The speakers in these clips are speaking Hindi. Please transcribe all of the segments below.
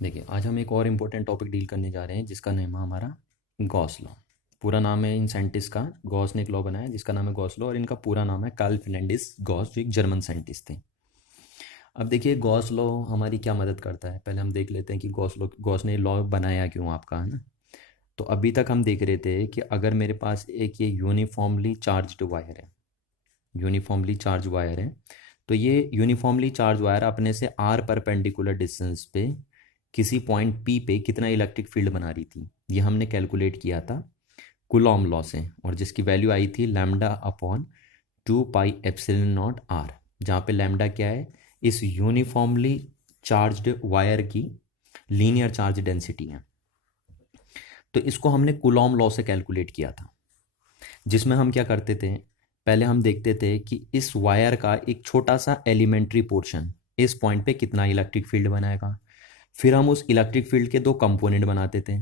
देखिए, आज हम एक और इम्पोर्टेंट टॉपिक डील करने जा रहे हैं जिसका नाम है हमारा गॉस लॉ। पूरा नाम है इन साइंटिस्ट का, गॉस ने एक लॉ बनाया जिसका नाम है गॉस लॉ, और इनका पूरा नाम है कार्ल फर्नांडिस गॉस, जो एक जर्मन साइंटिस्ट थे। अब देखिए, गॉस लॉ हमारी क्या मदद करता है, पहले हम देख लेते हैं कि गॉस ने लॉ बनाया क्यों आपका, है ना। तो अभी तक हम देख रहे थे कि अगर मेरे पास एक ये यूनिफॉर्मली चार्ज्ड वायर है, यूनिफॉर्मली चार्ज वायर है, तो ये यूनिफॉर्मली चार्ज वायर अपने से आर परपेंडिकुलर डिस्टेंस पे किसी पॉइंट पी पे कितना इलेक्ट्रिक फील्ड बना रही थी, ये हमने कैलकुलेट किया था कुलॉम लॉ से, और जिसकी वैल्यू आई थी lambda upon 2 pi epsilon naught r, जहाँ पे लैम्डा क्या है, इस यूनिफॉर्मली चार्ज्ड वायर की लीनियर चार्ज डेंसिटी है। तो इसको हमने कुलॉम लॉ से कैलकुलेट किया था, जिसमें हम क्या करते थे, पहले हम देखते थे कि इस वायर का एक छोटा सा एलिमेंट्री पोर्शन इस पॉइंट पे कितना इलेक्ट्रिक फील्ड बनाएगा। फिर हम उस इलेक्ट्रिक फील्ड के दो कंपोनेंट बनाते थे।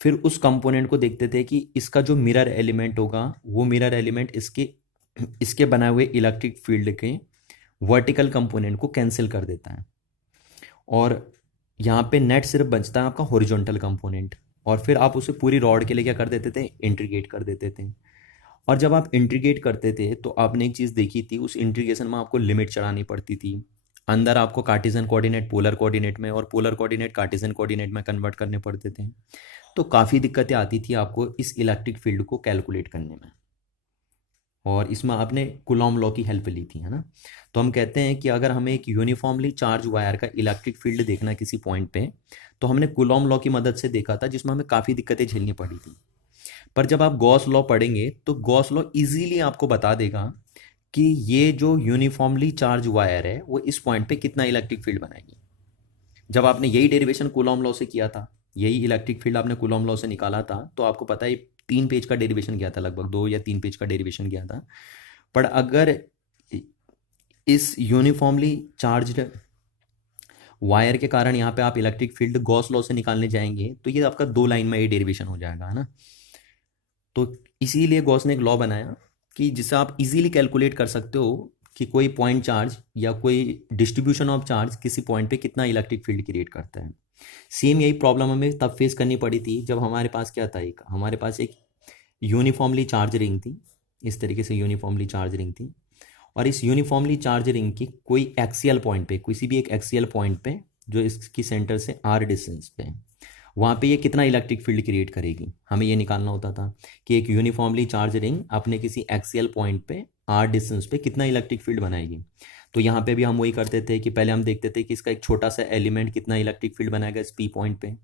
फिर उस कंपोनेंट को देखते थे कि इसका जो मिरर एलिमेंट होगा, वो मिरर एलिमेंट इसके इसके बनाए हुए इलेक्ट्रिक फील्ड के वर्टिकल कंपोनेंट को कैंसिल कर देता है, और यहाँ पे नेट सिर्फ बचता है आपका हॉरिजॉन्टल कंपोनेंट। और फिर आप उसे पूरी रॉड के लिए क्या कर देते थे, इंटीग्रेट कर देते थे। और जब आप इंटीग्रेट करते थे तो आपने एक चीज़ देखी थी, उस इंटीग्रेशन में आपको लिमिट चढ़ानी पड़ती थी। अंदर आपको कार्टेशियन कोऑर्डिनेट पोलर कोऑर्डिनेट में और पोलर कोऑर्डिनेट कार्टेशियन कोऑर्डिनेट में कन्वर्ट करने पड़ते थे। तो काफ़ी दिक्कतें आती थी आपको इस इलेक्ट्रिक फील्ड को कैलकुलेट करने में, और इसमें आपने कुलॉम लॉ की हेल्प ली थी, है ना। तो हम कहते हैं कि अगर हमें एक यूनिफॉर्मली चार्ज वायर का इलेक्ट्रिक फील्ड देखना है किसी पॉइंट पे, तो हमने कुलॉम लॉ की मदद से देखा था, जिसमें हमें काफ़ी दिक्कतें झेलनी पड़ी थी। पर जब आप गॉस लॉ पढ़ेंगे तो गॉस लॉ इजीली आपको बता देगा कि ये जो यूनिफॉर्मली चार्ज वायर है वो इस पॉइंट पे कितना इलेक्ट्रिक फील्ड बनाएगी। जब आपने यही डेरिवेशन कूलॉम लॉ से किया था, यही इलेक्ट्रिक फील्ड आपने कूलॉम लॉ से निकाला था, तो आपको पता है 3 पेज का डेरिवेशन किया था, लगभग 2 या 3 पेज का डेरिवेशन किया था। पर अगर इस यूनिफॉर्मली चार्ज्ड वायर के कारण यहाँ पे आप इलेक्ट्रिक फील्ड गॉस लॉ से निकालने जाएंगे, तो ये आपका 2 लाइन में ये डेरिवेशन हो जाएगा, है ना। तो इसीलिए गॉस ने एक लॉ बनाया कि जिससे आप इजीली कैलकुलेट कर सकते हो कि कोई पॉइंट चार्ज या कोई डिस्ट्रीब्यूशन ऑफ चार्ज किसी पॉइंट पे कितना इलेक्ट्रिक फील्ड क्रिएट करता है। सेम यही प्रॉब्लम हमें तब फेस करनी पड़ी थी जब हमारे पास क्या था, एक हमारे पास एक यूनिफॉर्मली चार्ज रिंग थी, इस तरीके से यूनिफॉर्मली चार्ज रिंग थी, और इस यूनिफॉर्मली चार्ज रिंग की कोई एक्सियल पॉइंट पे, किसी भी एक एक्सियल पॉइंट पे जो इसकी सेंटर से आर डिस्टेंस पे है, वहाँ पे ये कितना इलेक्ट्रिक फील्ड क्रिएट करेगी, हमें ये निकालना होता था कि एक यूनिफॉर्मली चार्ज रिंग अपने किसी एक्सियल पॉइंट पे आर डिस्टेंस पे कितना इलेक्ट्रिक फील्ड बनाएगी। तो यहाँ पे भी हम वही करते थे कि पहले हम देखते थे कि इसका एक छोटा सा एलिमेंट कितना इलेक्ट्रिक फील्ड बनाएगा इस पी पॉइंट पे।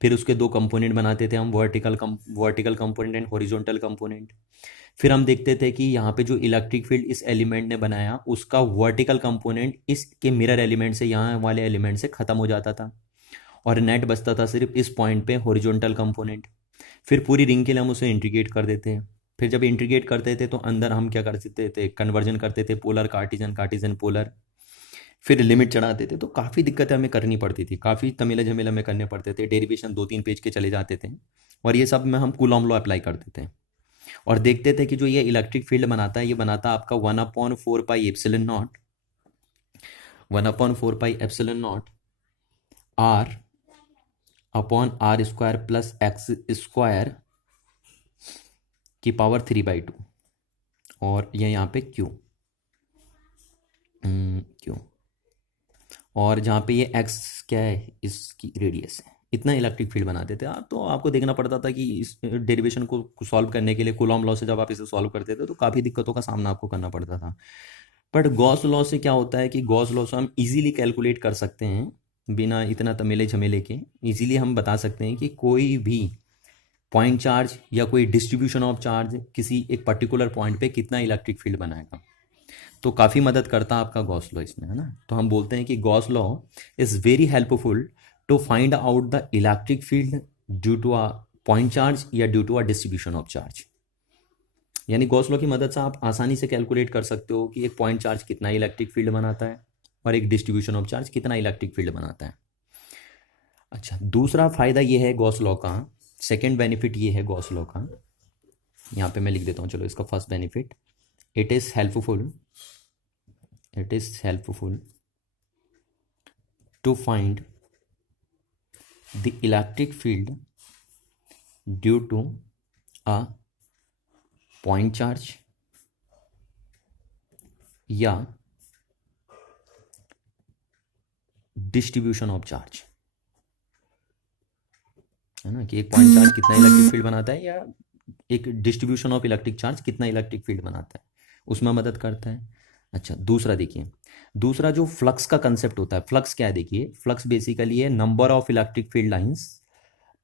फिर उसके दो कंपोनेंट बनाते थे हम, vertical component and horizontal component. फिर हम देखते थे कि यहाँ पे जो इलेक्ट्रिक फील्ड इस एलिमेंट ने बनाया उसका वर्टिकल कंपोनेंट इसके मिरर एलिमेंट से, यहाँ वाले एलिमेंट से खत्म हो जाता था, और नेट बचता था सिर्फ इस पॉइंट पे हॉरिजॉन्टल कंपोनेंट। फिर पूरी रिंग के लिए हम उसे इंटीग्रेट कर देते हैं। फिर जब इंटीग्रेट करते थे तो अंदर हम क्या कर सकते थे, कन्वर्जन करते थे, पोलर कार्टिजन, कार्टिजन पोलर। फिर लिमिट चढ़ाते थे, तो काफ़ी दिक्कतें हमें करनी पड़ती थी, काफ़ी तमिल झमेले हमें करने पड़ते थे, डेरिवेशन 2-3 पेज के चले जाते थे। और ये सब में हम कूलॉम लॉ अप्लाई करते थे, और देखते थे कि जो ये इलेक्ट्रिक फील्ड बनाता है, ये बनाता आपका 1/4 pi epsilon naught, 1/4 pi epsilon naught r upon r square plus x square की पावर 3/2, और ये यहाँ पे क्यू क्यू, और जहाँ पे ये एक्स क्या है, इसकी रेडियस है। इतना इलेक्ट्रिक फील्ड बनाते थे आप, तो आपको देखना पड़ता था कि इस डेरिवेशन को सॉल्व करने के लिए कूलॉम लॉ से जब आप इसे सॉल्व करते थे तो काफ़ी दिक्कतों का सामना आपको करना पड़ता था। बट गॉस लॉ से क्या होता है कि गॉस लॉ से हम इजीली कैलकुलेट कर सकते हैं, बिना इतना तमेले झमेले के इजीली हम बता सकते हैं कि कोई भी पॉइंट चार्ज या कोई डिस्ट्रीब्यूशन ऑफ चार्ज किसी एक पर्टिकुलर पॉइंट पे कितना इलेक्ट्रिक फील्ड बनाएगा। तो काफ़ी मदद करता है आपका गॉस लॉ इसमें, है ना। तो हम बोलते हैं कि Gauss law is very helpful to find out the electric field due to a point charge या due to a distribution of charge. यानी गॉस लॉ की मदद से आप आसानी से कैलकुलेट कर सकते हो कि एक पॉइंट चार्ज कितना इलेक्ट्रिक फील्ड बनाता है और एक डिस्ट्रीब्यूशन ऑफ चार्ज कितना इलेक्ट्रिक फील्ड बनाता है। अच्छा, दूसरा फ़ायदा ये है गॉस लॉ का, सेकेंड बेनिफिट ये है गॉस लॉ का, यहाँ पे मैं लिख देता हूँ, चलो इसका first benefit, it is helpful, it is helpful to find the electric field due to a point charge या डिस्ट्रीब्यूशन ऑफ चार्ज, है ना, कि एक पॉइंट चार्ज कितना इलेक्ट्रिक फील्ड बनाता है या एक डिस्ट्रीब्यूशन ऑफ इलेक्ट्रिक चार्ज कितना इलेक्ट्रिक फील्ड बनाता है, उसमें मदद करता है। अच्छा, दूसरा देखिए, दूसरा जो फ्लक्स का कंसेप्ट होता है, फ्लक्स क्या है, देखिए फ्लक्स बेसिकली है number of electric field lines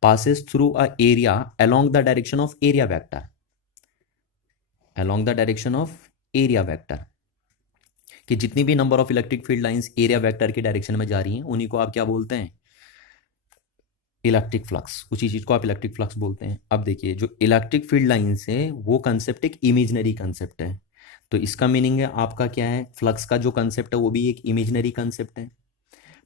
passes through a area along the direction of area vector, along the direction of area vector, कि जितनी भी number of electric field lines area vector की डायरेक्शन में जा रही हैं उन्हीं को आप क्या बोलते हैं, इलेक्ट्रिक फ्लक्स, उसी चीज को आप इलेक्ट्रिक फ्लक्स बोलते हैं। अब देखिए जो इलेक्ट्रिक फील्ड लाइंस है वो कंसेप्ट एक इमेजनरी कंसेप्ट है, तो इसका मीनिंग है आपका क्या है, फ्लक्स का जो कंसेप्ट है वो भी एक इमेजनरी कंसेप्ट है।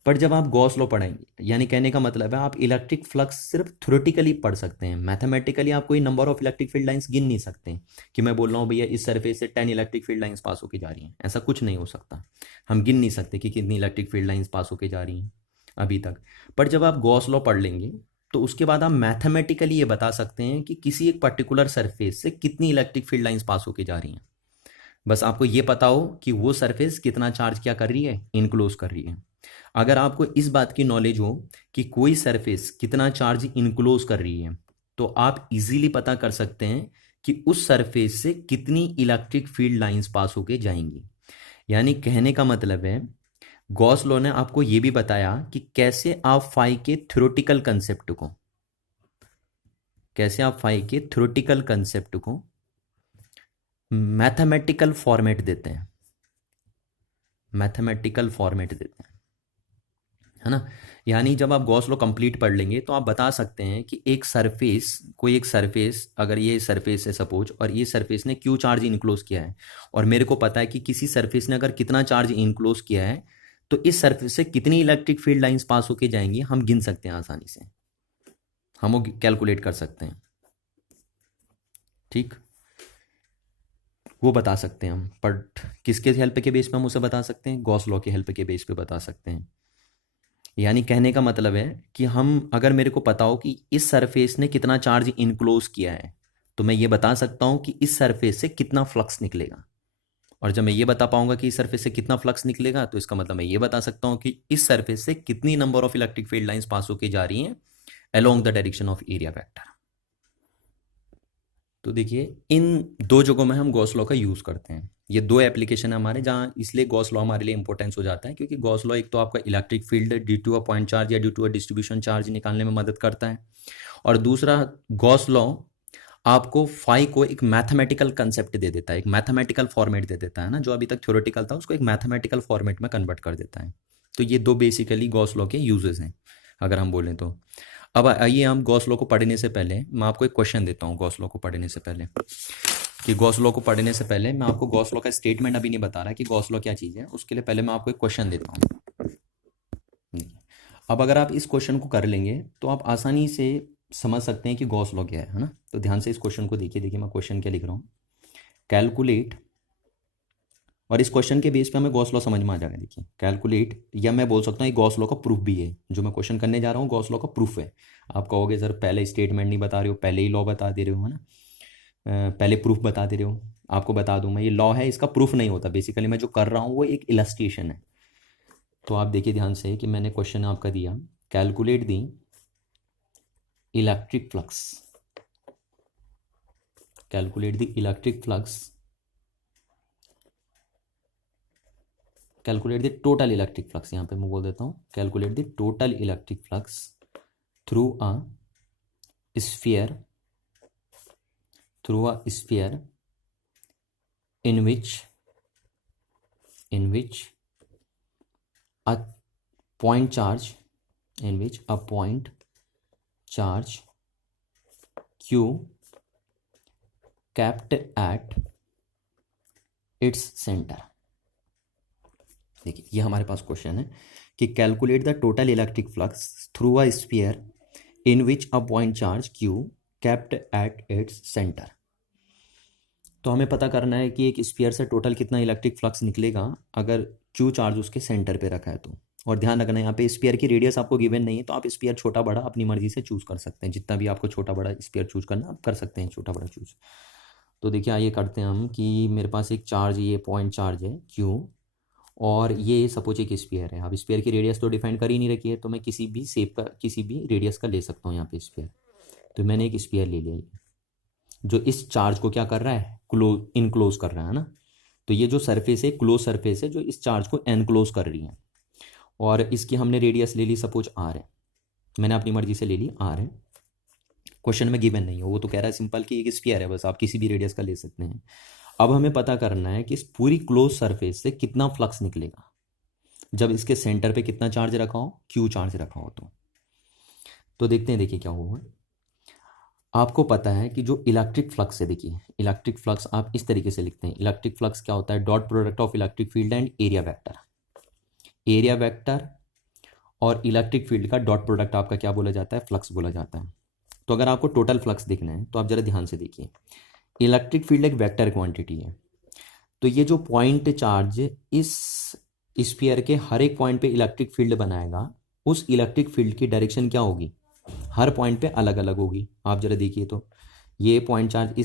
पर जब आप गॉस लॉ पढ़ेंगे, यानी कहने का मतलब है आप इलेक्ट्रिक फ्लक्स सिर्फ थ्योरेटिकली पढ़ सकते हैं, मैथमेटिकली आप कोई number of electric field lines गिन नहीं सकते कि मैं बोल रहा हूँ भैया इस सरफेस से 10 इलेक्ट्रिक फील्ड लाइंस पास होकर जा रही हैं, ऐसा कुछ नहीं हो सकता। हम गिन नहीं सकते कि कितनी इलेक्ट्रिक फील्ड लाइंस पास होकर जा रही हैं अभी तक। पर जब आप गॉस लॉ पढ़ लेंगे तो उसके बाद आप मैथमेटिकली ये बता सकते हैं कि किसी एक पर्टिकुलर सरफेस से कितनी इलेक्ट्रिक फील्ड लाइंस पास होकर जा रही हैं। बस आपको ये पता हो कि वो सरफेस कितना चार्ज क्या कर रही है, इनक्लोज कर रही है। अगर आपको इस बात की नॉलेज हो कि कोई सरफेस कितना चार्ज इनक्लोज कर रही है, तो आप इजीली पता कर सकते हैं कि उस सरफेस से कितनी इलेक्ट्रिक फील्ड लाइंस पास होके जाएंगी। यानी कहने का मतलब है गॉस लॉ ने आपको यह भी बताया कि कैसे आप फाई के थ्योरेटिकल कंसेप्ट को, कैसे आप फाई के थ्योरेटिकल कंसेप्ट को मैथमेटिकल फॉर्मेट देते हैं, मैथमेटिकल फॉर्मेट देते हैं, है ना। यानी जब आप गॉस लॉ कंप्लीट पढ़ लेंगे तो आप बता सकते हैं कि एक सरफेस, कोई एक सरफेस, अगर ये सरफेस है सपोज, और ये सरफेस ने क्यू चार्ज इनक्लोज किया है, और मेरे को पता है कि किसी सरफेस ने अगर कितना चार्ज इनक्लोज किया है, तो इस सरफेस से कितनी इलेक्ट्रिक फील्ड लाइंस पास होके जाएंगी हम गिन सकते हैं आसानी से, हम वो कैलकुलेट कर सकते हैं, ठीक, वो बता सकते हैं हम। बट किसके हेल्प के बेस पे हम उसे बता सकते हैं, गॉस लॉ के हेल्प के बेस पे बता सकते हैं। यानी कहने का मतलब है कि हम, अगर मेरे को पता हो कि इस सरफेस ने कितना चार्ज इनक्लोज किया है, तो मैं ये बता सकता हूं कि इस सरफेस से कितना फ्लक्स निकलेगा। और जब मैं ये बता पाऊंगा कि इस सरफेस से कितना फ्लक्स निकलेगा, तो इसका मतलब मैं ये बता सकता हूं कि इस सरफेस से कितनी number of electric field lines पास होकर जा रही हैं along the direction of area vector. तो देखिए इन दो जगहों में हम गॉस लॉ का यूज करते हैं, ये दो एप्लीकेशन है हमारे जहाँ, इसलिए गॉस लॉ हमारे लिए इंपॉर्टेंस हो जाता है, क्योंकि गॉस लॉ एक तो आपका electric field due to a point charge या due to a distribution charge निकालने में मदद करता है, और दूसरा गॉस लॉ आपको फाई को एक मैथमेटिकल कंसेप्ट दे देता है, एक मैथमेटिकल फॉर्मेट दे देता है ना, जो अभी तक थ्योरेटिकल था उसको एक मैथमेटिकल फॉर्मेट में कन्वर्ट कर देता है। तो ये दो बेसिकली गॉस लॉ के यूजेस हैं अगर हम बोलें तो। अब आइए हम गॉस लॉ को पढ़ने से पहले मैं आपको एक क्वेश्चन देता हूँ, गॉस लॉ को पढ़ने से पहले, कि गॉस लॉ को पढ़ने से पहले मैं आपको गॉस लॉ का स्टेटमेंट अभी नहीं बता रहा कि गॉस लॉ क्या चीज़ है, उसके लिए पहले मैं आपको एक क्वेश्चन देता हूँ। अब अगर आप इस क्वेश्चन को कर लेंगे तो आप आसानी से समझ सकते हैं कि गॉस लॉ क्या है ना। तो ध्यान से इस क्वेश्चन को देखिए, देखिए मैं क्वेश्चन क्या लिख रहा हूँ, कैलकुलेट, और इस क्वेश्चन के बेस पे हमें गॉस लॉ समझ में आ जाएगा। देखिए कैलकुलेट, या मैं बोल सकता हूँ गॉस लॉ का प्रूफ भी है, जो मैं क्वेश्चन करने जा रहा हूँ गॉस लॉ का प्रूफ है। आप कहोगे सर पहले स्टेटमेंट नहीं बता रहे हो, पहले ही लॉ बता दे रहे हो, है ना, पहले प्रूफ बता दे रहे हो। आपको बता दूं मैं, ये लॉ है, इसका प्रूफ नहीं होता, बेसिकली मैं जो कर रहा हूँ वो एक इलस्ट्रेशन है। तो आप देखिए ध्यान से कि मैंने क्वेश्चन आपका दिया, calculate the electric flux, calculate the electric flux, calculate the total electric flux, यहाँ पे मैं बोल देता हूँ calculate the total electric flux through a sphere, through a sphere in which a point charge, in which a point charge q kept at its center। देखिए ये हमारे पास क्वेश्चन है कि calculate the total electric flux through a sphere in which a point charge q kept at its center। तो हमें पता करना है कि एक स्फीयर से टोटल कितना इलेक्ट्रिक फ्लक्स निकलेगा अगर क्यू चार्ज उसके सेंटर पे रखा है। तो और ध्यान रखना यहाँ पे स्फीयर की रेडियस आपको गिवन नहीं है, तो आप स्फीयर छोटा बड़ा अपनी मर्जी से चूज़ कर सकते हैं, जितना भी आपको छोटा बड़ा स्फीयर चूज़ करना आप कर सकते हैं, छोटा बड़ा चूज़। तो देखिए आइए करते हैं हम कि मेरे पास एक चार्ज, ये पॉइंट चार्ज है क्यू, और ये सपोज एक स्फीयर है। अब स्फीयर की रेडियस तो डिफाइन कर ही नहीं रखी है, तो मैं किसी भी शेप का, किसी भी रेडियस का ले सकता हूँ यहाँ पे स्फीयर। तो मैंने एक स्फीयर ले लिया, ये जो इस चार्ज को क्या कर रहा है, इनक्लोज कर रहा है ना। तो ये जो सरफेस है क्लोज सरफेस है जो इस चार्ज को एनक्लोज कर रही है, और इसकी हमने रेडियस ले ली सपोज आर है, मैंने अपनी मर्जी से ले ली आर है। क्वेश्चन में गिवन नहीं है, वो तो कह रहा है सिंपल कि एक स्फीयर है, बस आप किसी भी रेडियस का ले सकते हैं। अब हमें पता करना है कि इस पूरी क्लोज सरफेस से कितना फ्लक्स निकलेगा जब इसके सेंटर पे कितना चार्ज रखा हो, क्यू चार्ज रखा हो। तो देखते हैं, देखिए क्या होगा। आपको पता है कि जो इलेक्ट्रिक फ्लक्स है, देखिए इलेक्ट्रिक फ्लक्स आप इस तरीके से लिखते हैं, इलेक्ट्रिक फ्लक्स क्या होता है, dot product of electric field and area vector. Area vector और इलेक्ट्रिक फील्ड का डॉट प्रोडक्ट आपका क्या बोला जाता है, फ्लक्स बोला जाता है। तो अगर आपको टोटल फ्लक्स देखना है तो आप जरा ध्यान से देखिए, इलेक्ट्रिक फील्ड एक वेक्टर क्वांटिटी है। तो ये जो पॉइंट चार्ज इस स्फीयर के हर एक पॉइंट पे इलेक्ट्रिक फील्ड बनाएगा, उस इलेक्ट्रिक फील्ड की डायरेक्शन क्या होगी, हर पॉइंट पे अलग अलग होगी। आप जरा देखिए, तो ये पॉइंट चार्ज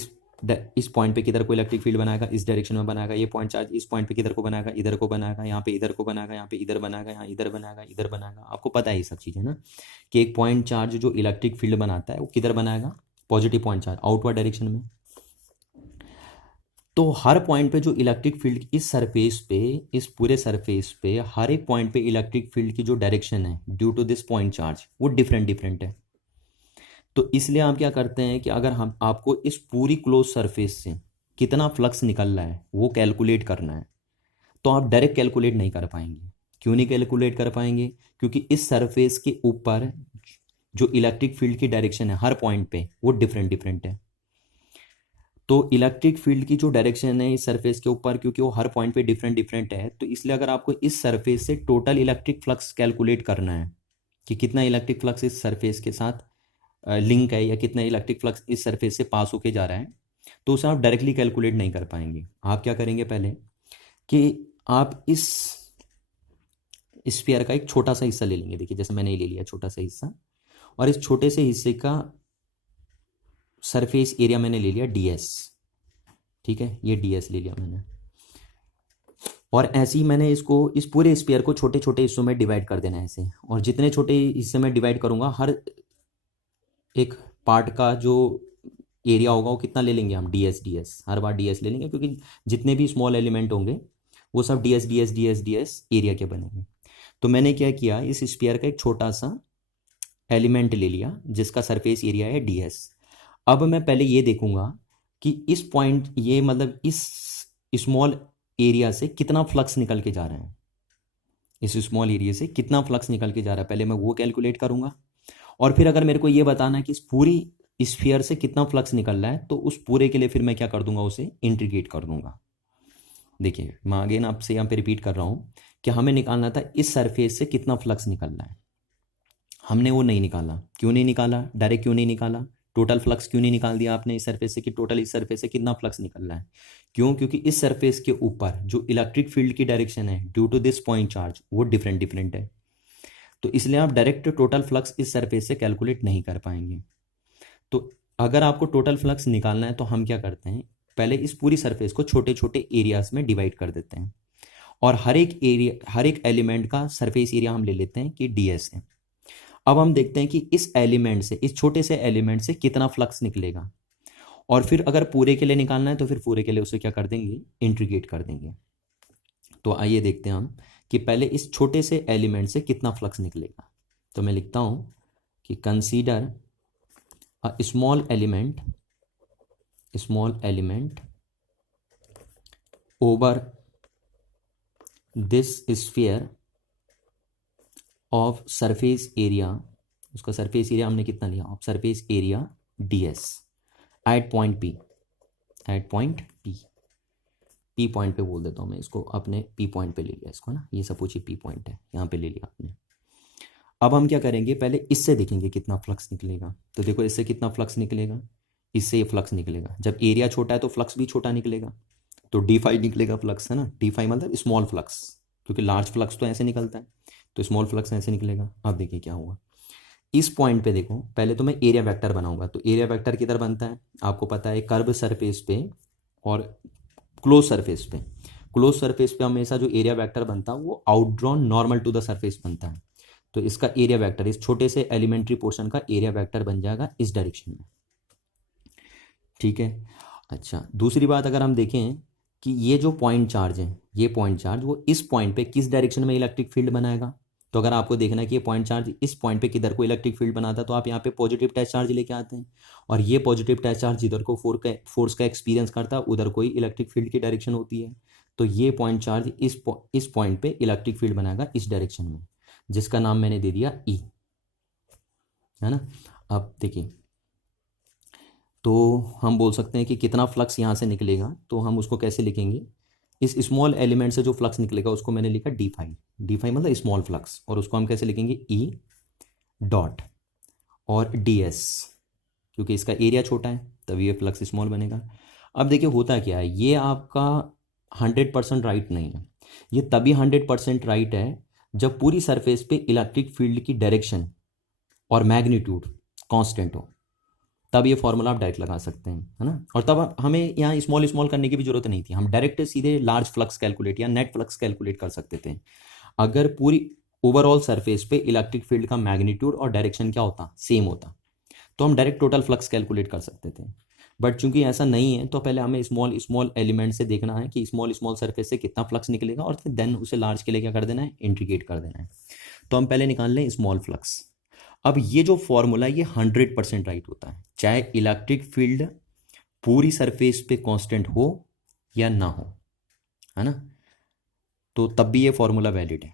इस पॉइंट पे किधर को इलेक्ट्रिक फील्ड बनाएगा, इस डायरेक्शन में बनाएगा। ये पॉइंट चार्ज इस पॉइंट पे किधर को बनाएगा, इधर को बनाएगा। यहाँ पे इधर को बनाएगा, यहाँ पे इधर बनाएगा, यहाँ इधर बनाएगा, इधर बनाएगा। आपको पता है ये सब चीज़ें ना, कि एक पॉइंट चार्ज जो इलेक्ट्रिक फील्ड बनाता है वो किधर बनाएगा, positive point charge outward direction में। तो हर पॉइंट पे जो इलेक्ट्रिक फील्ड इस सरफेस पे, इस पूरे सरफेस पे हर एक पॉइंट पे इलेक्ट्रिक फील्ड की जो डायरेक्शन है due to this point charge वो डिफरेंट डिफरेंट है। तो इसलिए आप क्या करते हैं कि अगर हम आपको इस पूरी क्लोज सरफेस से कितना फ्लक्स निकल रहा है वो कैलकुलेट करना है, तो आप डायरेक्ट कैलकुलेट नहीं कर पाएंगे। क्यों नहीं कैलकुलेट कर पाएंगे, क्योंकि इस सरफेस के ऊपर जो इलेक्ट्रिक फील्ड की डायरेक्शन है हर पॉइंट पे वो डिफरेंट डिफरेंट है। तो इलेक्ट्रिक फील्ड की जो डायरेक्शन है इस सरफेस के ऊपर, क्योंकि वो हर पॉइंट पे डिफरेंट डिफरेंट है, तो इसलिए अगर आपको इस सरफेस से टोटल इलेक्ट्रिक फ्लक्स कैलकुलेट करना है कि कितना इलेक्ट्रिक फ्लक्स इस सरफेस के साथ लिंक है या कितना इलेक्ट्रिक फ्लक्स इस सरफेस से पास होके जा रहा है, तो उसे आप डायरेक्टली कैलकुलेट नहीं कर पाएंगे। आप क्या करेंगे पहले कि आप इस स्फीयर का एक छोटा सा हिस्सा ले लेंगे। देखिए जैसे मैंने ले लिया छोटा सा हिस्सा, और इस छोटे से हिस्से का सरफेस एरिया मैंने ले लिया ds। ठीक है, ये ds ले लिया मैंने, और ऐसे ही मैंने इसको, इस पूरे स्फीयर को छोटे छोटे हिस्सों में डिवाइड कर देना है ऐसे। और जितने छोटे हिस्से में डिवाइड करूंगा, हर एक पार्ट का जो एरिया होगा वो कितना ले लेंगे हम, ds हर बार ds ले लेंगे, क्योंकि जितने भी स्मॉल एलिमेंट होंगे वो सब ds एरिया के बनेंगे। तो मैंने क्या किया, इस स्फीयर का एक छोटा सा एलिमेंट ले लिया जिसका सरफेस एरिया है ds। अब मैं पहले ये देखूंगा कि इस पॉइंट, ये मतलब इस स्मॉल एरिया से कितना फ्लक्स निकल के जा रहा है, इस स्मॉल एरिया से कितना फ्लक्स निकल के जा रहा है, पहले मैं वो कैलकुलेट करूंगा। और फिर अगर मेरे को ये बताना है कि इस पूरी स्फीयर से कितना फ्लक्स निकल रहा है, तो उस पूरे के लिए फिर मैं क्या कर दूंगा, उसे इंटीग्रेट कर दूंगा। देखिए मैं अगेन आपसे यहाँ पे रिपीट कर रहा हूँ कि हमें निकालना था इस सरफेस से कितना फ्लक्स निकल रहा है, हमने वो नहीं निकाला। क्यों नहीं निकाला, डायरेक्ट क्यों नहीं निकाला, टोटल फ्लक्स क्यों नहीं निकाल दिया आपने इस सरफेस से कि टोटल इस सरफेस से कितना फ्लक्स निकल रहा है। क्यों, क्योंकि इस सरफेस के ऊपर जो इलेक्ट्रिक फील्ड की डायरेक्शन है due to this point charge वो डिफरेंट डिफरेंट है। तो इसलिए आप डायरेक्ट टोटल फ्लक्स इस सरफेस से कैलकुलेट नहीं कर पाएंगे। तो अगर आपको टोटल फ्लक्स निकालना है तो हम क्या करते हैं, पहले इस पूरी सरफेस को छोटे छोटे एरियाज में डिवाइड कर देते हैं, और हर एक एरिया, हर एक एलिमेंट का सरफेस एरिया हम ले लेते हैं कि ds है। अब हम देखते हैं कि इस एलिमेंट से, इस छोटे से एलिमेंट से कितना फ्लक्स निकलेगा, और फिर अगर पूरे के लिए निकालना है तो फिर पूरे के लिए उसे क्या कर देंगे, इंटीग्रेट कर देंगे। तो आइए देखते हैं हम कि पहले इस छोटे से एलिमेंट से कितना फ्लक्स निकलेगा। तो मैं लिखता हूं कि consider a small element over this sphere of surface area, उसका सरफेस एरिया हमने कितना लिया, of surface area ds at point p, at point p point पे बोल देता हूँ मैं इसको, अपने p पॉइंट पे ले लिया इसको ना, ये सपोज p पॉइंट है, यहाँ पे ले लिया आपने। अब हम क्या करेंगे, पहले इससे देखेंगे कितना फ्लक्स निकलेगा। तो देखो इससे कितना फ्लक्स निकलेगा, इससे ये फ्लक्स निकलेगा। जब एरिया छोटा है तो फ्लक्स भी छोटा निकलेगा, तो d5 निकलेगा फ्लक्स, है ना। d5 मतलब स्मॉल फ्लक्स, क्योंकि लार्ज फ्लक्स तो ऐसे निकलता है। तो स्मॉल फ्लक्स ऐसे निकलेगा। अब देखिए क्या हुआ, इस पॉइंट पे देखो, पहले तो मैं एरिया वेक्टर बनाऊंगा। तो एरिया वेक्टर किधर बनता है, आपको पता है, कर्व सरफेस पे और क्लोज सरफेस पे। क्लोज सरफेस पे हमेशा जो एरिया वेक्टर बनता है वो आउटड्रॉन नॉर्मल टू द सरफेस बनता है। तो इसका एरिया वेक्टर, इस छोटे से एलिमेंट्री पोर्शन का एरिया वेक्टर बन जाएगा इस डायरेक्शन में। ठीक है। अच्छा, दूसरी बात अगर हम देखें कि ये जो पॉइंट चार्ज है, ये पॉइंट चार्ज वो इस पॉइंट पे किस डायरेक्शन में इलेक्ट्रिक फील्ड बनाएगा। तो अगर आपको देखना है कि ये पॉइंट चार्ज इस पॉइंट पे किधर को इलेक्ट्रिक फील्ड बनाता है, तो आप यहाँ पे पॉजिटिव टच चार्ज लेके आते हैं, और ये पॉजिटिव टच चार्ज जिधर को फोर्स का एक्सपीरियंस करता है उधर कोई इलेक्ट्रिक फील्ड की डायरेक्शन होती है। तो ये पॉइंट चार्ज इस पॉइंट पे इलेक्ट्रिक फील्ड बनाएगा इस डायरेक्शन में, जिसका नाम मैंने दे दिया ई, है ना। अब देखिए, तो हम बोल सकते हैं कि कितना फ्लक्स यहाँ से निकलेगा, तो हम उसको कैसे लिखेंगे, इस स्मॉल एलिमेंट से जो फ्लक्स निकलेगा उसको मैंने लिखा d5। d5 मतलब स्मॉल फ्लक्स, और उसको हम कैसे लिखेंगे, ई डॉट और ds, क्योंकि इसका एरिया छोटा है तभी ये फ्लक्स स्मॉल बनेगा। अब देखिए होता क्या है, ये आपका 100% राइट नहीं है। ये तभी 100% राइट है जब पूरी सरफेस पे इलेक्ट्रिक फील्ड की डायरेक्शन और मैग्नीट्यूड कांस्टेंट हो, तब ये फॉर्मूला आप डायरेक्ट लगा सकते हैं, है ना। और तब हमें यहाँ स्मॉल स्मॉल करने की भी जरूरत नहीं थी, हम डायरेक्ट सीधे लार्ज फ्लक्स कैलकुलेट या नेट फ्लक्स कैलकुलेट कर सकते थे। अगर पूरी ओवरऑल सरफेस पे इलेक्ट्रिक फील्ड का मैग्नीट्यूड और डायरेक्शन क्या होता, सेम होता, तो हम डायरेक्ट टोटल फ्लक्स कैलकुलेट कर सकते थे। बट चूंकि ऐसा नहीं है, तो पहले हमें स्मॉल स्मॉल एलिमेंट से देखना है कि स्मॉल स्मॉल सरफेस से कितना फ्लक्स निकलेगा, और फिर देन उसे लार्ज के लिए क्या कर देना है, इंटीग्रेट कर देना है। तो हम पहले निकाल लें स्मॉल फ्लक्स। अब ये जो फॉर्मूला ये 100% राइट होता है, चाहे इलेक्ट्रिक फील्ड पूरी सरफेस पे कांस्टेंट हो या ना हो, है ना, तो तब भी ये फॉर्मूला वैलिड है।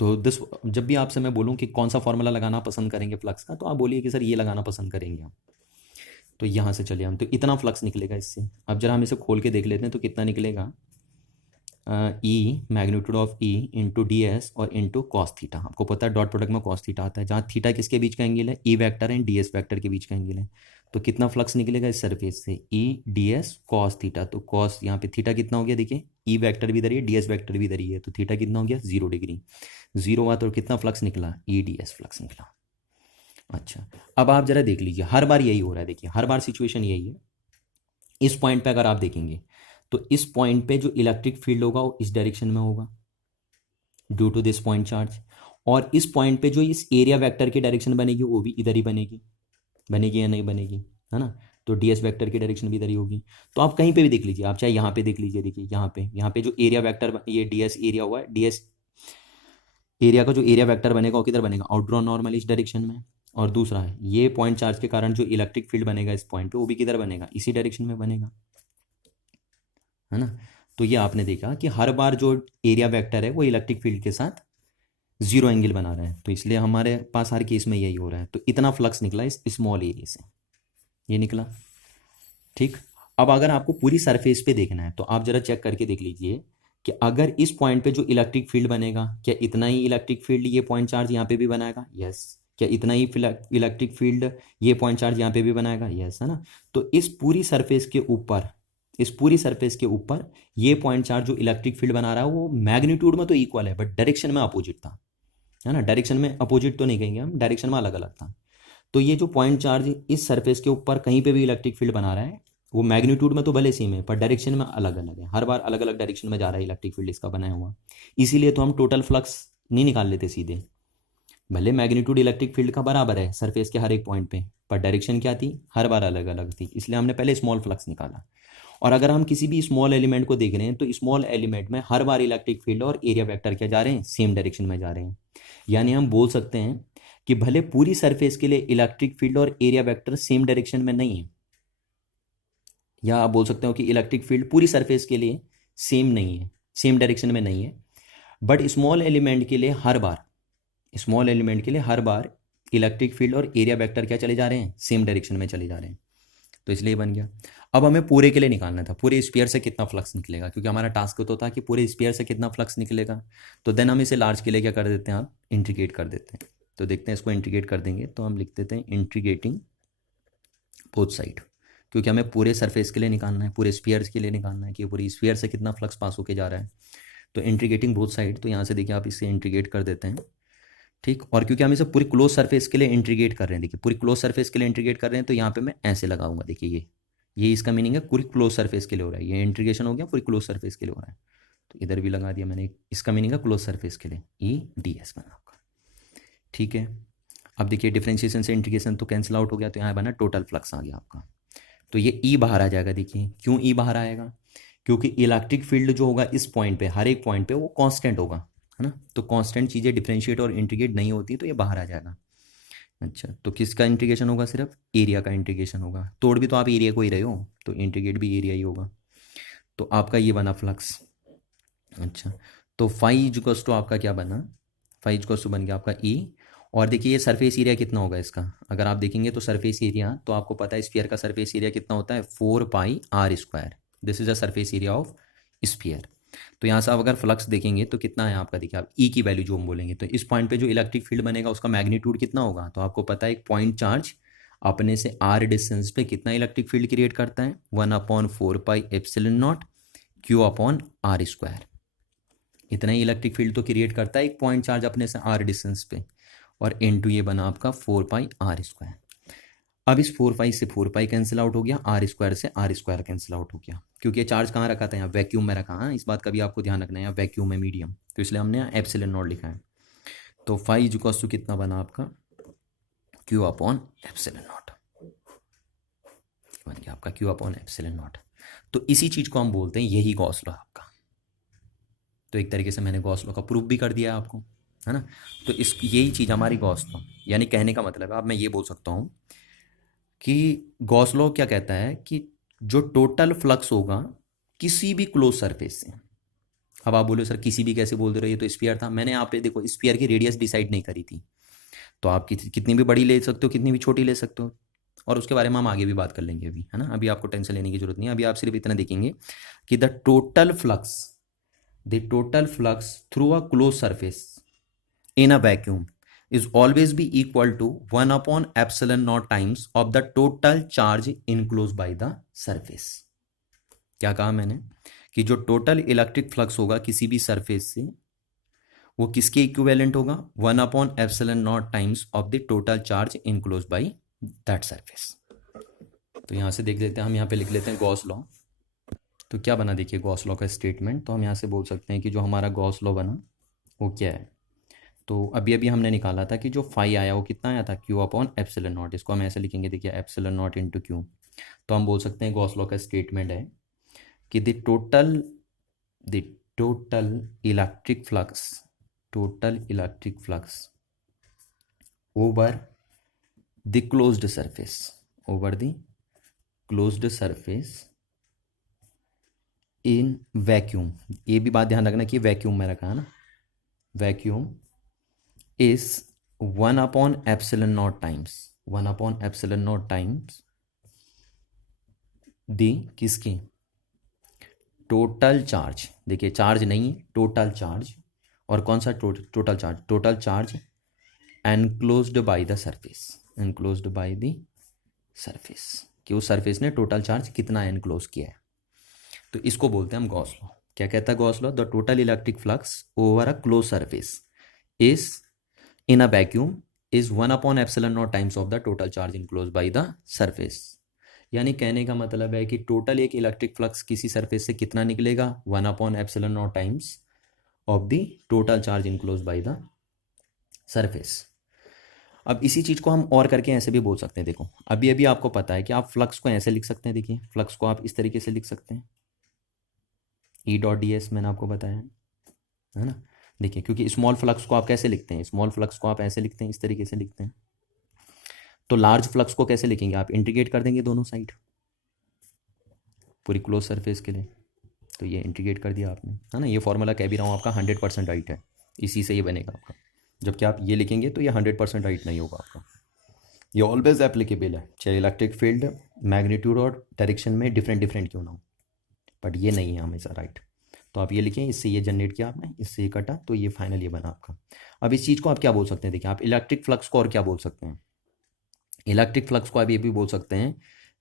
तो जब भी आपसे मैं बोलूं कि कौन सा फॉर्मूला लगाना पसंद करेंगे फ्लक्स का, तो आप बोलिए कि सर ये लगाना पसंद करेंगे हम। तो यहाँ से चलिए हम, तो इतना फ्लक्स निकलेगा इससे। अब जरा हम इसे खोल के देख लेते हैं तो कितना निकलेगा, E magnitude of E into D S और इंटू कॉस थीटा। आपको पता है डॉट प्रोडक्ट में कॉस थीटा आता है, जहाँ थीटा किसके बीच का एंगल है, E vector and D S vector के बीच का एंगल है। तो कितना फ्लक्स निकलेगा इस सरफेस से, E D S cos theta. तो कॉस यहाँ पे थीटा कितना हो गया, देखिए ई वैक्टर भी इधर ही है, डी एस वैक्टर भी इधर ही है, तो थीटा कितना हो गया 0 डिग्री। 0 हुआ तो कितना फ्लक्स निकला, ई डी एस फ्लक्स निकला। अच्छा, अब आप जरा देख लीजिए, हर बार यही हो रहा है, देखिए हर बार सिचुएशन यही है। इस पॉइंट पे अगर आप देखेंगे तो इस पॉइंट पे जो इलेक्ट्रिक फील्ड होगा वो इस डायरेक्शन में होगा due to this point charge, और इस पॉइंट पे जो इस एरिया वेक्टर की डायरेक्शन बनेगी वो भी इधर ही बनेगी, बनेगी या नहीं बनेगी, है ना। तो डीएस वेक्टर की डायरेक्शन भी इधर ही होगी। तो आप कहीं पे भी देख लीजिए, आप चाहे यहाँ पे देख लीजिए, देखिए यहाँ पे जो एरिया वेक्टर, ये डीएस एरिया हुआ है, डीएस एरिया का जो एरिया वेक्टर बनेगा वो किधर बनेगा, आउटड्रॉन नॉर्मल इस डायरेक्शन में। और दूसरा है ये पॉइंट चार्ज के कारण जो इलेक्ट्रिक फील्ड बनेगा इस पॉइंट पे, वो भी किधर बनेगा, इसी डायरेक्शन में बनेगा, है ना। तो ये आपने देखा कि हर बार जो एरिया वेक्टर है वो इलेक्ट्रिक फील्ड के साथ 0 एंगल बना रहा है, तो इसलिए हमारे पास हर केस में यही हो रहा है। तो इतना फ्लक्स निकला इस स्मॉल एरिया से, ये निकला। ठीक, अब अगर आपको पूरी सरफेस पे देखना है तो आप जरा चेक करके देख लीजिए कि अगर इस पॉइंट पे जो इलेक्ट्रिक फील्ड बनेगा, क्या इतना ही इलेक्ट्रिक फील्ड ये पॉइंट चार्ज यहाँ पे भी बनाएगा, यस। क्या इतना ही इलेक्ट्रिक फील्ड ये पॉइंट चार्ज यहाँ पे भी बनाएगा, यस, है ना। तो इस पूरी सरफेस के ऊपर, इस पूरी सरफेस के ऊपर ये पॉइंट चार्ज जो इलेक्ट्रिक फील्ड बना रहा है वो मैग्नीट्यूड में तो इक्वल है, बट डायरेक्शन में अपोजिट था, है ना। डायरेक्शन में अपोजिट तो नहीं कहेंगे हम, डायरेक्शन में अलग अलग था। तो ये जो पॉइंट चार्ज इस सरफेस के ऊपर कहीं पे भी इलेक्ट्रिक फील्ड बना रहा है, वो मैग्नीट्यूड में तो भले सेम है पर डायरेक्शन में अलग अलग है, हर बार अलग अलग डायरेक्शन में जा रहा है इलेक्ट्रिक फील्ड इसका बनाया हुआ। इसीलिए तो हम टोटल फ्लक्स नहीं निकाल लेते सीधे, भले मैग्नीट्यूड इलेक्ट्रिक फील्ड का बराबर है सरफेस के हर एक पॉइंट पे, पर डायरेक्शन क्या थी, हर बार अलग अलग थी, इसलिए हमने पहले स्मॉल फ्लक्स निकाला। और अगर हम किसी भी स्मॉल एलिमेंट को देख रहे हैं तो स्मॉल एलिमेंट में हर बार इलेक्ट्रिक फील्ड और एरिया वेक्टर क्या जा रहे हैं, सेम डायरेक्शन में जा रहे हैं। यानी हम बोल सकते हैं कि भले पूरी सरफेस के लिए इलेक्ट्रिक फील्ड और एरिया वेक्टर सेम डायरेक्शन में नहीं है, या आप बोल सकते हो कि इलेक्ट्रिक फील्ड पूरी सरफेस के लिए सेम नहीं है, सेम डायरेक्शन में नहीं है, बट स्मॉल एलिमेंट के लिए हर बार, स्मॉल एलिमेंट के लिए हर बार इलेक्ट्रिक फील्ड और एरिया वेक्टर क्या चले जा रहे हैं, सेम डायरेक्शन में चले जा रहे हैं। तो इसलिए बन गया। अब हमें पूरे के लिए निकालना था, पूरे स्फीयर से कितना फ्लक्स निकलेगा, क्योंकि हमारा टास्क तो था कि पूरे स्फीयर से कितना फ्लक्स निकलेगा। तो देन हम इसे लार्ज के लिए क्या कर देते हैं, आप इंटीग्रेट कर देते हैं। तो देखते हैं इसको इंटीग्रेट कर देंगे, तो हम लिख देते हैं इंटीग्रेटिंग बोथ साइड, क्योंकि हमें पूरे सरफेस के लिए निकालना है, पूरे स्फीयर के लिए निकालना है कि पूरी स्फीयर से कितना फ्लक्स पास होके जा रहा है। तो इंटीग्रेटिंग बोथ साइड, तो यहाँ से देखिए आप इसे इंटीग्रेट कर देते हैं, ठीक। और क्योंकि हम इसे पूरी क्लोज सरफेस के लिए इंटीग्रेट कर रहे हैं, देखिए पूरी क्लोज सरफेस के लिए इंटीग्रेट कर रहे हैं, तो यहाँ पे मैं ऐसे लगाऊंगा, देखिए ये इसका मीनिंग है पूरी क्लोज सरफेस के लिए हो रहा है, ये इंटीग्रेशन हो गया पूरी क्लोज सरफेस के लिए हो रहा है। तो इधर भी लगा दिया मैंने, इसका मीनिंग है क्लोज सरफेस के लिए, EDS बना आपका, ठीक है। अब देखिए डिफरेंशिएशन से इंटीग्रेशन तो कैंसिल आउट हो गया, तो यहाँ बना टोटल फ्लक्स आ गया आपका। तो ये E बाहर आ जाएगा, देखिए क्यों E बाहर आएगा, क्योंकि इलेक्ट्रिक फील्ड जो होगा इस पॉइंट पे, हर एक पॉइंट पे वो कांस्टेंट होगा, है ना। तो कांस्टेंट चीज़ें डिफरेंशिएट और इंटीग्रेट नहीं होती, तो ये बाहर आ जाएगा। अच्छा, तो किसका इंटीग्रेशन होगा, सिर्फ एरिया का इंटीग्रेशन होगा, तोड़ भी तो आप एरिया को ही रहे हो, तो इंटीग्रेट भी एरिया ही होगा। तो आपका ये बना फ्लक्स। अच्छा, तो फाई इक्वल्स टू आपका क्या बना, फाई इक्वल्स टू बन गया आपका E। और देखिए ये सरफेस एरिया कितना होगा इसका, अगर आप देखेंगे तो सरफेस एरिया, तो आपको पता है स्फीयर का सरफेस एरिया कितना होता है, 4πr²। This is a surface area of sphere. तो यहाँ से आप अगर फ्लक्स देखेंगे तो कितना है आपका, देखिए आप E की वैल्यू जो हम बोलेंगे, तो इस पॉइंट पे जो इलेक्ट्रिक फील्ड बनेगा उसका मैग्नीट्यूड कितना होगा, तो आपको पता है एक पॉइंट चार्ज अपने से r डिस्टेंस पे कितना इलेक्ट्रिक फील्ड क्रिएट करता है, 1/4πε0 Q/r²। इतना ही इलेक्ट्रिक फील्ड तो क्रिएट करता है एक पॉइंट चार्ज अपने से r डिस्टेंस पे, और इनटू ये बना आपका 4πr²। अब इस 4π से 4π कैंसिल आउट हो गया, r² से r² कैंसिल आउट हो गया, क्योंकि ये चार्ज कहाँ रखा था, यहाँ वैक्यूम में रखा। हाँ, इस बात का भी आपको ध्यान रखना है, यहाँ वैक्यूम है मीडियम, तो इसलिए हमने यहाँ ε0 लिखा है। तो फाई इक्वल्स टू कितना बना आपका, Q/ε0, बन गया आपका Q/ε0। तो इसी चीज़ को हम बोलते हैं, यही गॉस लॉ आपका। तो एक तरीके से मैंने गॉस लॉ का प्रूफ भी कर दिया आपको, है ना। तो इस यही चीज़ हमारी गॉस लॉ, यानी कहने का मतलब है, अब मैं ये बोल सकता हूँ कि गॉस लॉ क्या कहता है कि जो टोटल फ्लक्स होगा किसी भी क्लोज सरफेस से। अब आप बोलो सर किसी भी कैसे बोल दे रहे हो, ये तो स्फीयर था। मैंने यहाँ पे देखो स्फीयर की रेडियस डिसाइड नहीं करी थी, तो आप कितनी भी बड़ी ले सकते हो, कितनी भी छोटी ले सकते हो, और उसके बारे में हम आगे भी बात कर लेंगे अभी, है ना। अभी आपको टेंशन लेने की जरूरत नहीं है, अभी आप सिर्फ इतना देखेंगे कि the total flux through a close surface in a vacuum is always be equal to 1/ε0 times of the total charge enclosed by the surface। क्या कहा मैंने कि जो टोटल इलेक्ट्रिक फ्लक्स होगा किसी भी सरफेस से, वो किसके इक्विवेलेंट होगा, 1/ε0 times of the total charge enclosed by that surface। तो यहां से देख लेते हैं, हम यहाँ पे लिख लेते हैं गॉस लॉ। तो क्या बना, देखिए गॉस लॉ का स्टेटमेंट, तो हम यहाँ से बोल सकते हैं कि जो हमारा गॉस लॉ बना वो क्या है। तो अभी अभी हमने निकाला था कि जो फाई आया वो कितना आया था, Q/ε0। इसको हम ऐसे लिखेंगे, देखिए ε0 इंटू Q। तो हम बोल सकते हैं गॉस लॉ का स्टेटमेंट है कि the total electric flux over the closed surface in vacuum, ये भी बात ध्यान रखना कि वैक्यूम में रखा है ना, वैक्यूम is 1/ε0 टाइम्स दी किसकी, टोटल चार्ज। देखिए चार्ज नहीं, टोटल चार्ज, और कौन सा total charge enclosed bye the surface, कि उस सरफेस ने टोटल चार्ज कितना एनक्लोज किया है। तो इसको बोलते हैं हम गॉस लॉ। क्या कहता है Gauss law, the total electric flux over a close surface is in a vacuum is 1/ε0 times of the total charge enclosed by the surface। यानी कहने का मतलब है कि टोटल एक इलेक्ट्रिक फ्लक्स किसी सरफेस से कितना निकलेगा, 1/ε0 times of the total charge enclose by the surface. अब इसी चीज़ को हम और करके ऐसे भी बोल सकते हैं, देखो अभी अभी आपको पता है कि आप फ्लक्स को ऐसे लिख सकते हैं, देखिए फ्लक्स को आप इस तरीके से लिख सकते हैं, E.ds मैंने आपको बताया है ना। देखिए क्योंकि स्मॉल फ्लक्स को आप कैसे लिखते हैं, स्मॉल फ्लक्स को आप ऐसे लिखते हैं, इस तरीके से लिखते हैं। तो लार्ज फ्लक्स को कैसे लिखेंगे, आप इंटीग्रेट कर देंगे दोनों साइड पूरी क्लोज सरफेस के लिए। तो ये इंटीग्रेट कर दिया आपने, है ना। ये फॉर्मूला कह भी रहा हूँ आपका 100% राइट है, इसी से ये बनेगा आपका। जबकि आप ये लिखेंगे तो ये 100% राइट नहीं होगा आपका। ये ऑलवेज एप्लीकेबल है, चाहे इलेक्ट्रिक फील्ड मैग्नीट्यूड और डायरेक्शन में डिफरेंट क्यों ना हो, बट ये नहीं है हमेशा राइट। तो आप ये लिखें, इससे ये जनरेट किया आपने, इससे ये कटा, तो ये फाइनल ये बना आपका। अब इस चीज़ को आप क्या बोल सकते हैं, देखिए आप इलेक्ट्रिक फ्लक्स को और क्या बोल सकते हैं, इलेक्ट्रिक फ्लक्स को आप ये भी बोल सकते हैं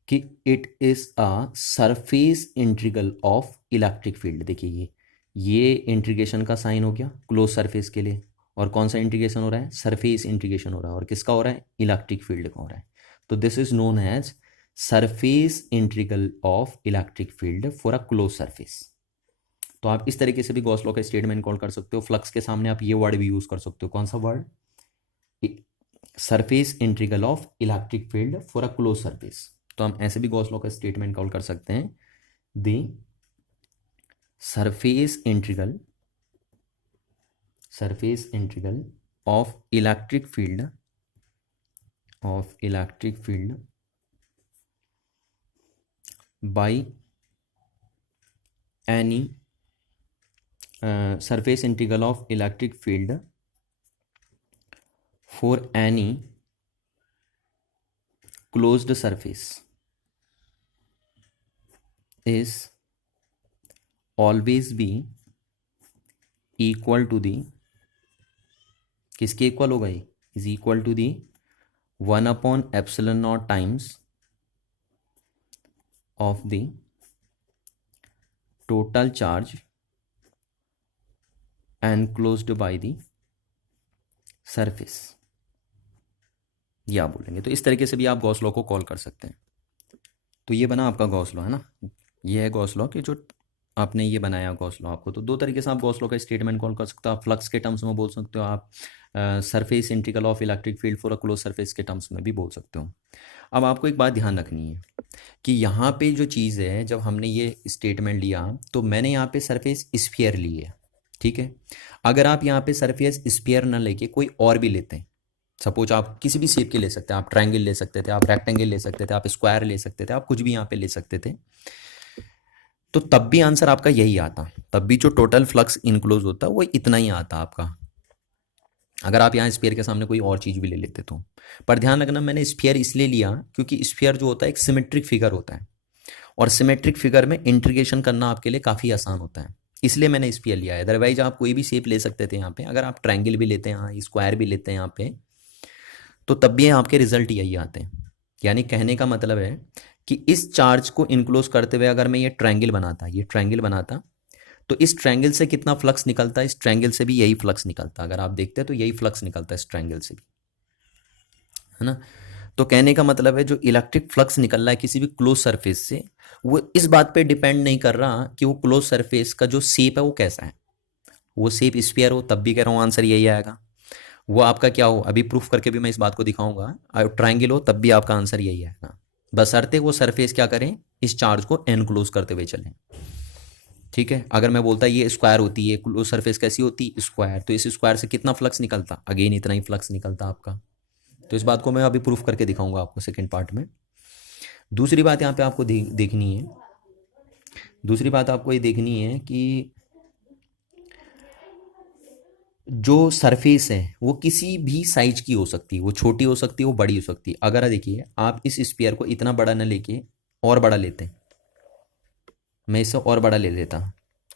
कि it is a surface integral of electric field. देखिए ये इंटीग्रेशन का साइन हो गया क्लोज सरफेस के लिए, और कौन सा इंटीग्रेशन हो रहा है, सरफेस इंटीग्रेशन हो रहा है, और किसका हो रहा है, इलेक्ट्रिक फील्ड का हो रहा है। तो this is known as surface integral of electric field for a close surface. तो आप इस तरीके से भी गॉस लॉ का स्टेटमेंट कॉल कर सकते हो। फ्लक्स के सामने आप ये वर्ड भी यूज कर सकते हो, कौन सा word, surface integral of electric field for a close surface. तो हम ऐसे भी गॉस लॉ का स्टेटमेंट कॉल कर सकते हैं, the surface integral of electric field by any surface integral of electric field for any closed surface is always be equal to the, किसके इक्वल होगा ये, is equal to the 1/epsilon naught times of the total charge enclosed by the surface, या बोलेंगे। तो इस तरीके से भी आप गॉस लॉ को कॉल कर सकते हैं। तो ये बना आपका गॉस लॉ, है ना, ये है गॉस लॉ कि जो आपने ये बनाया गॉस लॉ आपको। तो दो तरीके से आप गॉस लॉ का स्टेटमेंट कॉल कर सकते हो। आप फ्लक्स के टर्म्स में बोल सकते हो, आप surface integral of electric field for a close surface के टर्म्स में भी बोल सकते हो। अब आपको एक बात ध्यान रखनी है कि यहाँ पे जो चीज़ है, जब हमने ये स्टेटमेंट लिया तो मैंने यहाँ पे सरफेस स्फीयर ली है, ठीक है। अगर आप यहाँ पे सरफेस स्फीयर ना लेके कोई और भी लेते हैं, सपोज आप किसी भी शेप के ले सकते हैं, आप ट्रायंगल ले सकते थे, आप रेक्टेंगल ले सकते थे, आप स्क्वायर ले सकते थे, आप कुछ भी यहाँ पे ले सकते थे, तो तब भी आंसर आपका यही आता, तब भी जो टोटल फ्लक्स इनक्लोज होता है वो इतना ही आता आपका, अगर आप यहाँ स्फीयर के सामने कोई और चीज़ भी ले लेते तो। पर ध्यान रखना, मैंने स्फीयर इसलिए लिया क्योंकि स्फीयर जो होता है एक सिमेट्रिक फिगर होता है, और सिमेट्रिक फिगर में इंटीग्रेशन करना आपके लिए काफ़ी आसान होता है, इसलिए मैंने स्फीयर लिया है। अदरवाइज आप कोई भी शेप ले सकते थे यहाँ पे, अगर आप ट्रायंगल भी लेते हैं, यहाँ स्क्वायर भी लेते हैं यहाँ पे, तो तब भी आपके रिजल्ट यही आते हैं। यानी कहने का मतलब है कि इस चार्ज को इनक्लोज करते हुए अगर मैं ये ट्रायंगल बनाता, तो इस ट्रायंगल से कितना फ्लक्स निकलता है, इस ट्रायंगल से भी यही फ्लक्स निकलता है। अगर आप देखते हैं तो यही फ्लक्स निकलता है इस ट्रायंगल से भी, है ना। तो कहने का मतलब है जो इलेक्ट्रिक फ्लक्स निकल रहा है किसी भी क्लोज सरफेस से, वो इस बात पे डिपेंड नहीं कर रहा कि वो क्लोज सरफेस का जो शेप है वो कैसा है। वो शेप स्फीयर हो तब भी कह रहा हूँ आंसर यही आएगा, वो आपका क्या हो अभी प्रूफ करके भी मैं इस बात को दिखाऊंगा। ट्रायंगल हो तब भी आपका आंसर यही आएगा, बशर्ते वो सरफेस क्या करें, इस चार्ज को एनक्लोज करते हुए चलें, ठीक है। अगर मैं बोलता ये स्क्वायर होती है, क्लोज सरफेस कैसी होती है, स्क्वायर, तो इस स्क्वायर से कितना फ्लक्स निकलता, अगेन इतना ही फ्लक्स निकलता आपका। तो इस बात को मैं अभी प्रूफ करके दिखाऊंगा आपको सेकेंड पार्ट में। दूसरी बात यहाँ पे आपको देखनी है, दूसरी बात आपको ये देखनी है कि जो सरफेस है वो किसी भी साइज की हो सकती है, वो छोटी हो सकती है, वो बड़ी हो सकती है। अगर देखिए आप इस स्फीयर को इतना बड़ा न लेके और बड़ा लेते, मैं इसे और बड़ा ले लेता,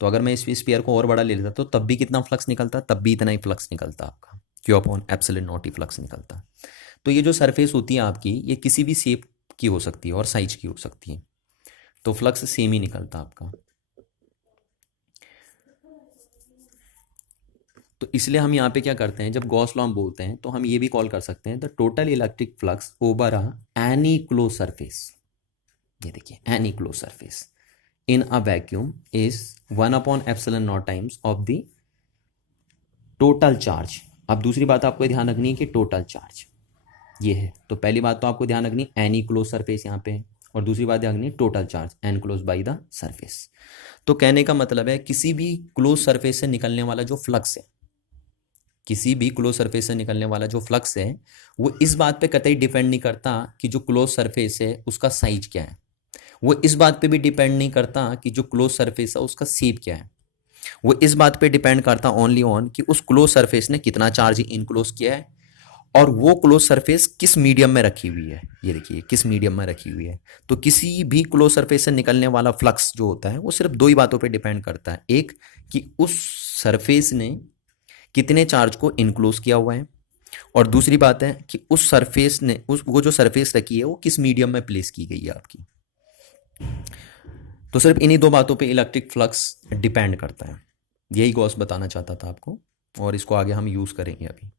तो अगर मैं इस स्फीयर को और बड़ा ले लेता तो तब भी कितना फ्लक्स निकलता, तब भी इतना ही फ्लक्स निकलता आपका, Q upon epsilon not he flux निकलता। तो ये जो सरफेस होती है आपकी, ये किसी भी शेप की हो सकती है और साइज की हो सकती है, तो फ्लक्स सेम ही निकलता आपका। तो इसलिए हम यहाँ पे क्या करते हैं, जब गॉस लॉ हम बोलते हैं तो हम ये भी कॉल कर सकते हैं the total electric flux over a any close surface. ये देखिए any close surface in a vacuum is 1/epsilon naught times of the total charge. अब दूसरी बात आपको ध्यान रखनी है कि टोटल चार्ज ये है, तो पहली बात तो आपको ध्यान रखनी एनी क्लोज सरफेस यहाँ पे, और दूसरी बात ध्यान रखनी total charge enclose by the surface. तो कहने का मतलब है किसी भी क्लोज सरफेस से निकलने वाला जो फ्लक्स है, किसी भी क्लोज सरफेस से निकलने वाला जो फ्लक्स है, वो इस बात पे कतई डिपेंड नहीं करता कि जो क्लोज सरफेस है उसका साइज क्या है, वो इस बात पे भी डिपेंड नहीं करता कि जो क्लोज सरफेस है उसका शेप क्या है, वो इस बात पे डिपेंड करता ओनली ऑन कि उस क्लोज सरफेस ने कितना चार्ज इनक्लोज किया है और वो क्लोज सरफेस किस मीडियम में रखी हुई है। ये देखिए किस मीडियम में रखी हुई है। तो किसी भी क्लोज सरफेस से निकलने वाला फ्लक्स जो होता है वो सिर्फ दो ही बातों पे डिपेंड करता है, एक कि उस सरफेस ने कितने चार्ज को इनक्लोज किया हुआ है, और दूसरी बात है कि उस सरफेस ने वो जो सरफेस रखी है वो किस मीडियम में प्लेस की गई है आपकी। तो सिर्फ इन्हीं दो बातों पे इलेक्ट्रिक फ्लक्स डिपेंड करता है। यही गॉस बताना चाहता था आपको, और इसको आगे हम यूज़ करेंगे अभी।